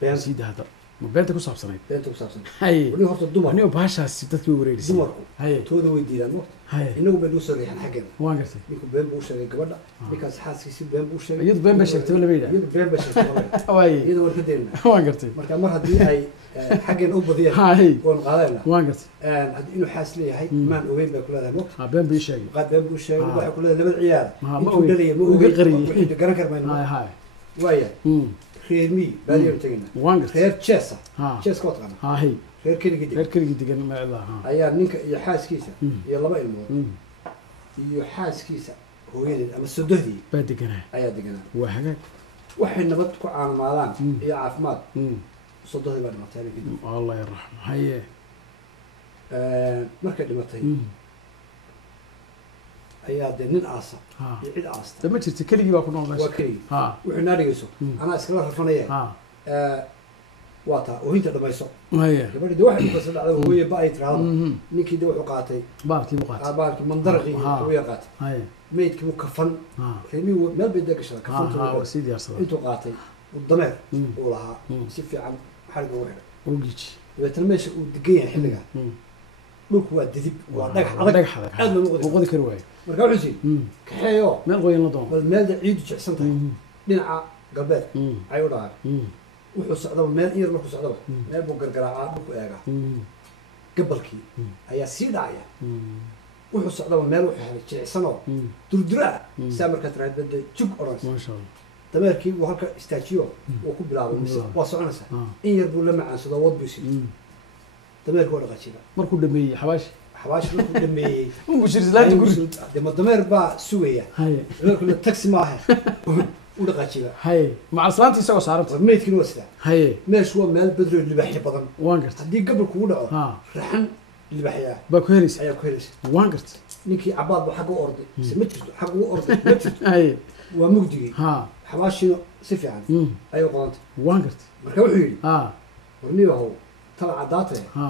been sii dahda ma beenta ku saabsanayd beenta ku saabsan haye wali horta dumar aniga baashaasi dadkii wareerisay dumarku haye tooda way diidaan mo haye inagu bay noo soo riixan xaggeena waan gartay ninku been buu sheegay gabadha ninkaas xaaskiisii been buu sheegay iyadu been ba sheegtay lama yidhaah iyadu been ba sheegtay waaye iyadu war ka deynaa waan gartay marka mar haddii ay xaggeena u badiyeen haye waan qaadayna waan gartay haddii inuu xaas leeyahay maan ogeyn bay ku leedahay mo ha been bii sheegay qaad been buu sheegay waxay ku leedahay labada ciyaar ma intuu dhalaya ma uga ogeyn qariyay garan karmayno haye haye waaya reer mi baadiyo tegina waan gartay reer Chesa ha Chesa ka taqaan haye reer keligii reer keligii degan magaalada ha ayaa ninka iyo xaaskiisa iyo laba ilmood iyo xaaskiisa hooyadeed ama sodohdii baa deganaa ayaa deganaa waa hagaag waxay nabad ku caanamaadaan iyo caafimaad sodohdii baa dhimatay kadib allah yarxam haye markay dhimatay ayaa dee nin aasa iyo cid aasta dama jirta keligii baa ku nool waa meesha keligii ha wuxuu naa dhigayso anaa iskala rafanaya ha waa taa oohinta dhamayso haye gabadhi de waxay ukasa dhacday hooye ba ay tiraahdo ninkii de wuxuu qaatay baalkii buu qaatay baalkii mandaraqii hooye qaatay haye meydkii buu kafan reemii meel bay dee gashada ha kafantu waa sii diyaarsaday intuu qaatay uu dameer uu lahaa si fiican xariga ugu xidhay ogiiji dabeetana meesha uu degan yahay xilligaa dhulku waa didib waa dhagax adag dhagax aad loogu uu qodi kari waayo marka wuxuu yidhi kaxeeyo meel qoyan la doono bal meelda ciidu jecsan tahay dhinaca galbeed ayuu dhaqaaqay wuxuu socdaba meel in yar markuu socdaba meel buu gargaraacaa dhulku eegaa gabalkii ayaa sii dhacaya wuxuu socdaba meel wuxuu helay jilicsanoo durdura ah saa markaa tiraahd badda jug odhanaysa maasha allah dameerkii uu halka istaajiyo uu ku bilaabay mise waa soconaysaa in yar buu la macaansado wad buu sii dameerkii waa dhaqaajira markuu dhameeyey xabaashi xabaashi markuu dhameeyey bushirislaanta guri dema dameer baa sugaya haye dameerkuna taxi maaha u dhaqaajira haye macal islaanta isagoo saaranta meydkiina waa sidaa haye meeshu waa meel bedro libaaxyo badan waan gartay haddii gabal kugu dhaco ha raxan libaaxya baa ku helaysa ayaa ku helaysa waan gartay ninkii cabaad ba xagga u orday mise ma jirto xagga u orday ma jirto haye waa mugdigii ha xabaashiina si fiican ayay qodantay waan gartay marka wuxuu yidhi ha warniyahow tala caddaatee ha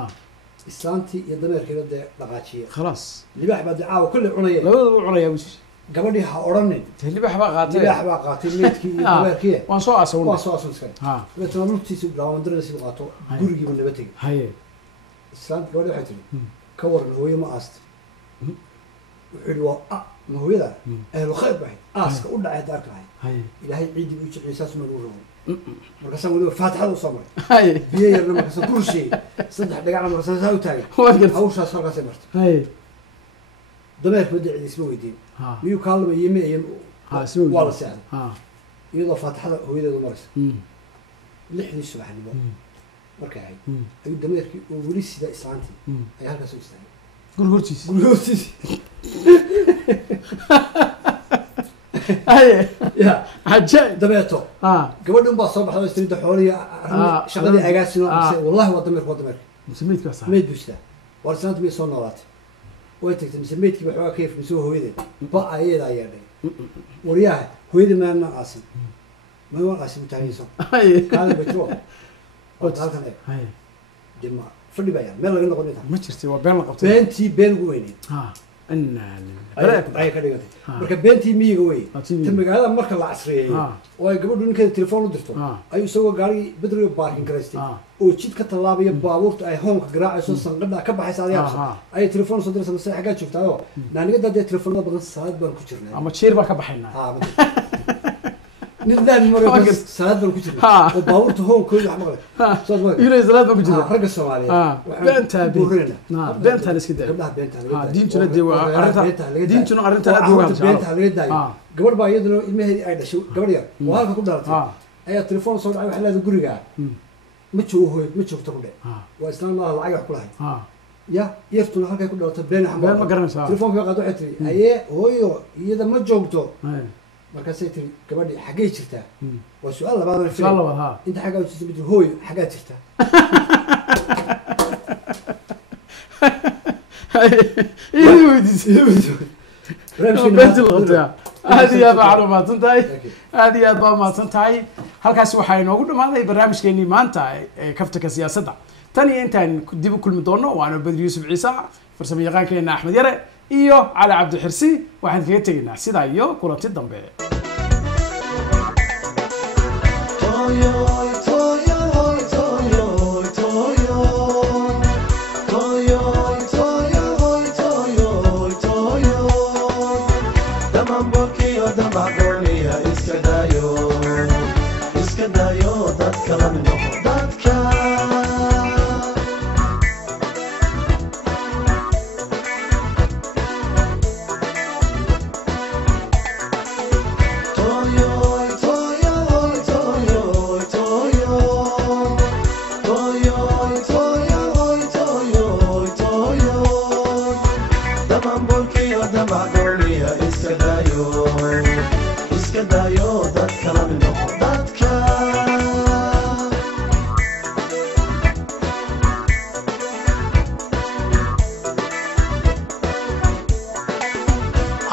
islaantii iyo dameerkiina dee dhaqaajiye khalaas libaax baa dee caawa kolley cunaya labadaba u cunayaa bushi gabadhii ha odhanin libax baa qaatay libaax baa qaatay meydkii iyo dameerkii waan soo aasawnay waa soo asun iskale ha dabeetana lugtiisii bilaabo mandaradiisii u qaato gurigiiba naba tegey haye islaanta gabadhi waxay tihi ka waran hooye ma aastay wuxuu yidhi waa ma hooyada ahlu khayr bahay aaska u dhacay hadda arki lahay haye ilaahay ciiddii buu jeciyay saas ma lagu rabo markaasaan weliba faatixada usoo maray haye biyo yarna markaasaan ku rusheeyey saddex dhagacna markaasaan saa u taagay waan gartay hawshaas halkaasay martay haye dameerka badda cidi isma weydiin ha miyuu kaalama iyo me iyo ha isma waa la seexday ha iyadoo faatixada hooyadeedu maraysa lixdii subaxnimo markay ahayd ayuu dameerkii oo weli sida islaantii ayaa halkaas u istaagay guri hortiisa guri hoostiisi haye ya cajaa'ib dabeeto ha gabadhi unbaa soo baxda oo istirida xoolihii shaqadii agaasino wallahi waa dameerka waa dameerka mise meydkaa saa meyd buu sidaa war islaanta miyay soo noolaatay way tagtay mise meydkii ba xoogaa ka yaf mise hooyadeed ba ayadaa yeedhay waryaha hooyadii maana aasin ma aasin taagayso haye kaala betro halkan eeg haye dee ma fadhi baa yaal meel laga noqon inta ma jirtay waa been la qabtay beentii been ugu weyneyd ha inaa lillahi ayay ka dhigatay marka beentii miyiga wey tii ta magaalada marka la casriyeeyo oo ay gabadhu ninkeeda telefoon u dirto ayuu isagoo gaarigii bedriga baarkin garaystay oo jid ka tallaabaya baabuurta ay hoonka garaacayso sanqadha ka baxaysa adiyaabsa ayay telefoon soo diraysa mase xaggaa joogtaayoo naanigada dee telefoonada badan salaad baan ku jirnay ama jiir baan ka baxaynaa nin laan mara salaad baan ku jirnay oo baabuurta hoonkooda wax maqlay yunay salaad baan ku jirnaa ragga Soomaaliyeed beentaan iska daa gabdhaha beentaan diintuna dee waa arrinta diintuna arrinta aad uga hadashaa beentaan laga daayo gabadh baa iyaduna ilmaheedii ay dhashay gabadh yar oo halka ku dhalatay ayaa telefoon soo dhacay waxay leedahay guriga ma joogo hooyo ma joogto ku dhe waa islaan maaha lacag wax ku lahay ya yartuna halkay ku dhalatay been ma garanaysaa telefoonka qaad waxay tiri ayee hooyo iyada ma joogto markaasay tiri gabadhii xaggay jirtaa waa su-aal labaad su'aal labaad ha inta xaggaa jirta ma jiro hooyo xaggaa jirtaa ii weydiisay beenti la qabtay aad iyo aad baa calo mahadsan tahay aad iyo aad baa mahadsan tahay halkaasi waxaa inoogu dhammaaday barnaamijkeenii maanta ee kaftanka siyaasadda tan iyo intaan dib u kulmi doono waana bedri yuusuf ciise farsamo yaqaankeena axmed yare iyo cali cabdi xirsi waxaan kaga tegaynaa sidaa iyo kulanti dambe Toyo, toyo, toyo. damagooniya iska dayo dadka la mid noqo dadka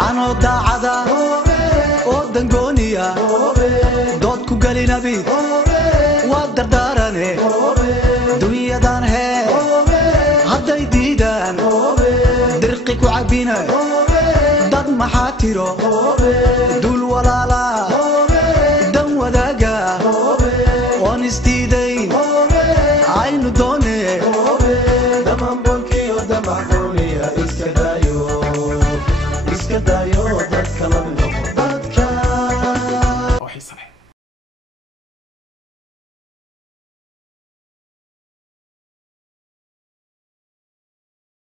anoo daacada oo dangooniya dood ku gelina bid waa dardaarane dunyadan hee hadday diidaan dirqi ku cabbina dad maxaa tiro dul walaala dan wadaaga oon isdiidayn aynu doone damanbolkiyo damaxuuniya iska dayo dadka la mid